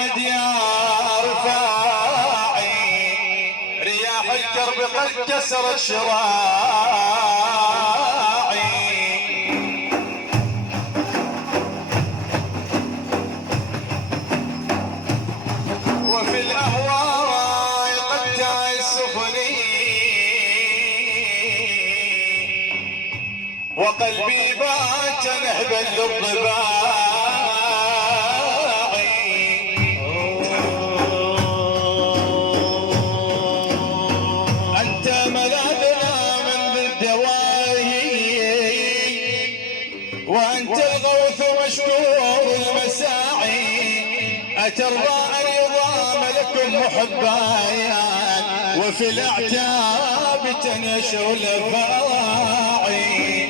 احمد يا رفاعي رياح الكرب قد كسرت شراعي وفي الاهواء قد تأسفني وقلبي بات نهبا للضباع وأنت الغوث مشكور المساعي أترضى أن يضام لكم محبايا وفي الأعتاب تنشر الفواعي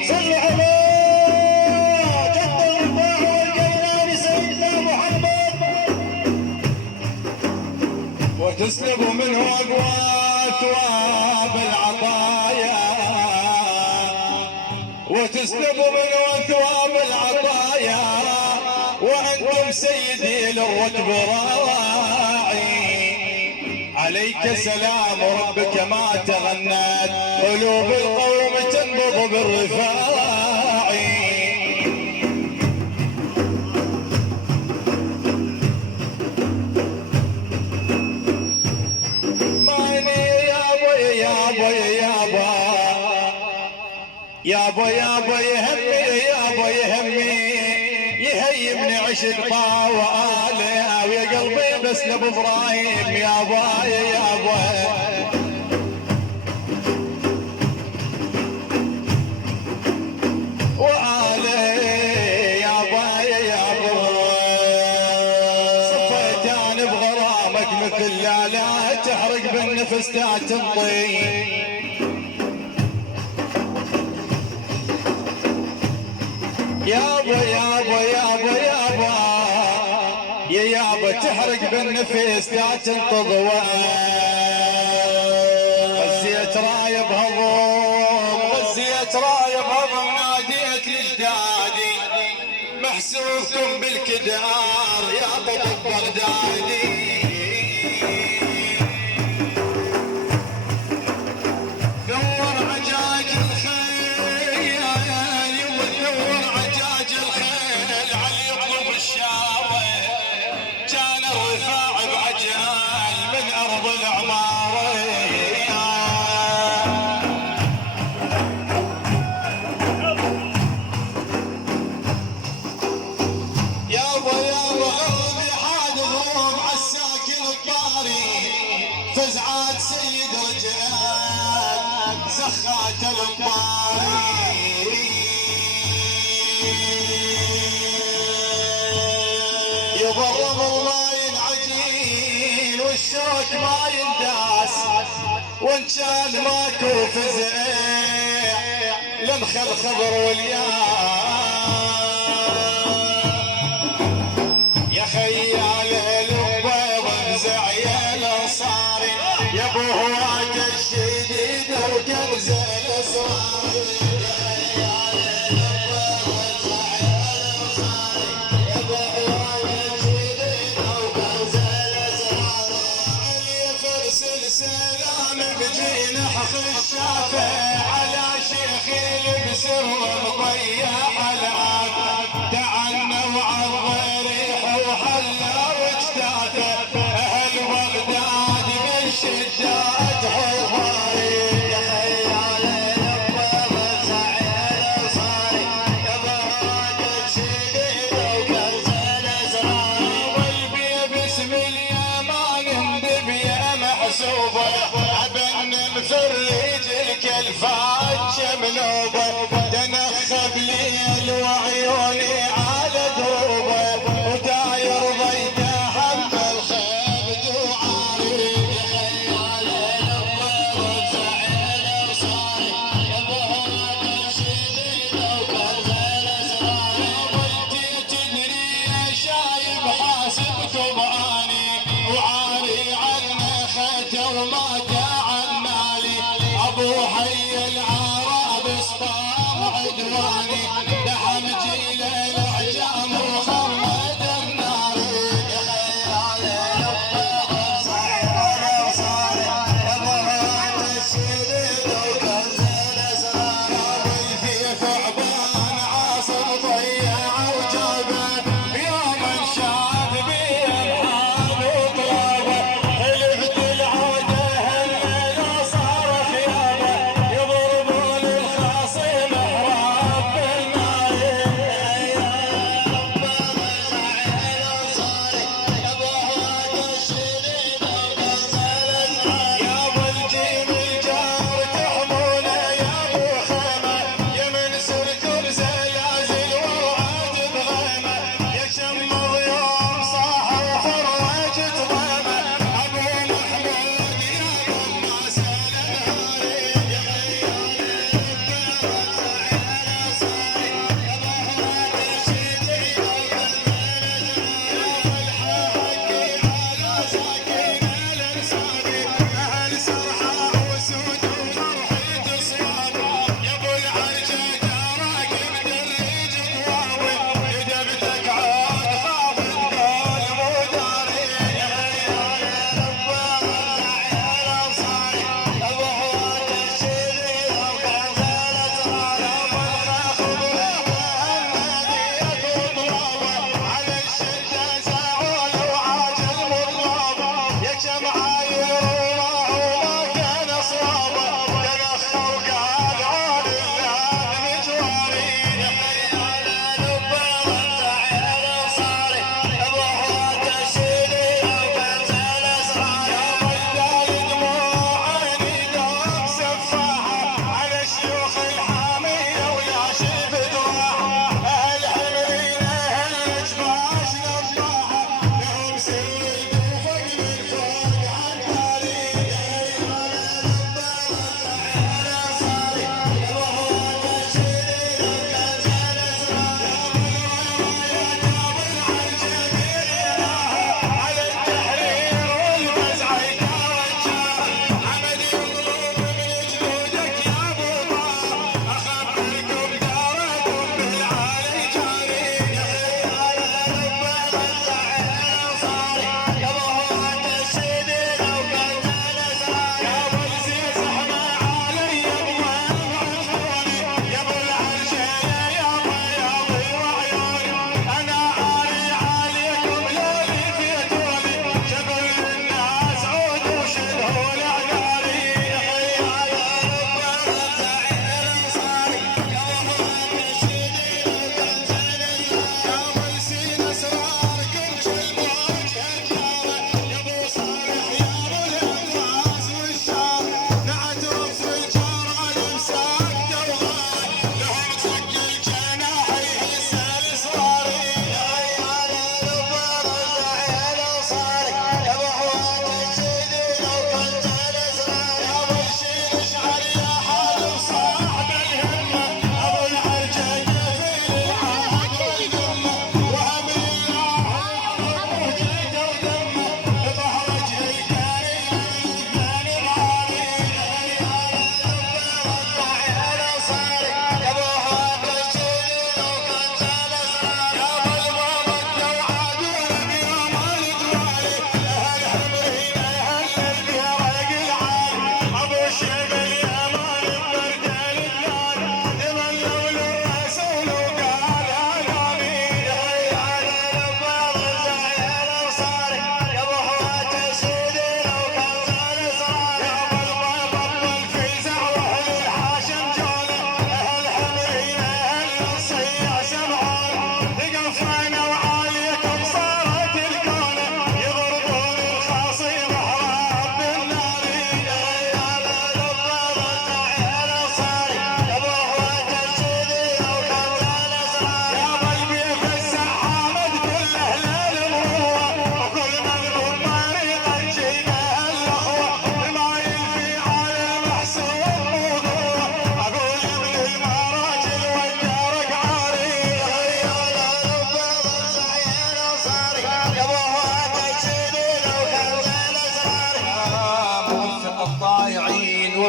صل على جد الرفاع والجيلاني سيدنا محمد وتسلب منه أقوى ثواب العطايا وتسلب منه ثواب العطايا وأنتم سيدي للركب راعي عليك سلام ربك ما تغنت قلوب القوم تنبض بالرفاعي ماني يابا يابا يابا يابا يابا يهمي يابا يهمي يهيبني عشق طاوالي ويا قلبي بس لابو ابراهيم يابا يابا وآلي يابا يابا صفيت انا بغرامك مثل لا تحرق بالنفس تنطي يابا يابا يابا يابا يا يابا تحرق بالنفس لا تنتظر غزيت رايب هضم غزيت رايب هضم ناديت لجدادي محسوبكم بالكدار يا طب بغدادي ثور عجاج الخيل وثور عجاج الخيل علي يطلب الشاوي كان الرفاع بعجال من ارض العماره يابا يابا غربي حاد ضروب عالساكن الطاري فزعات سيد رجال سخات الانباري يضرب الله ينعجين والشوك ما ينداس وان كان ماكو فزع لمخ الخضر والياس يا خيال البيض زعيل صاري يا ابو هواك الشديد وكنز الاسرار سلام بجينح خشافه على شيخ البسر ومضيع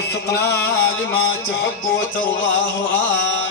وفقنا لما تحب وترضاه.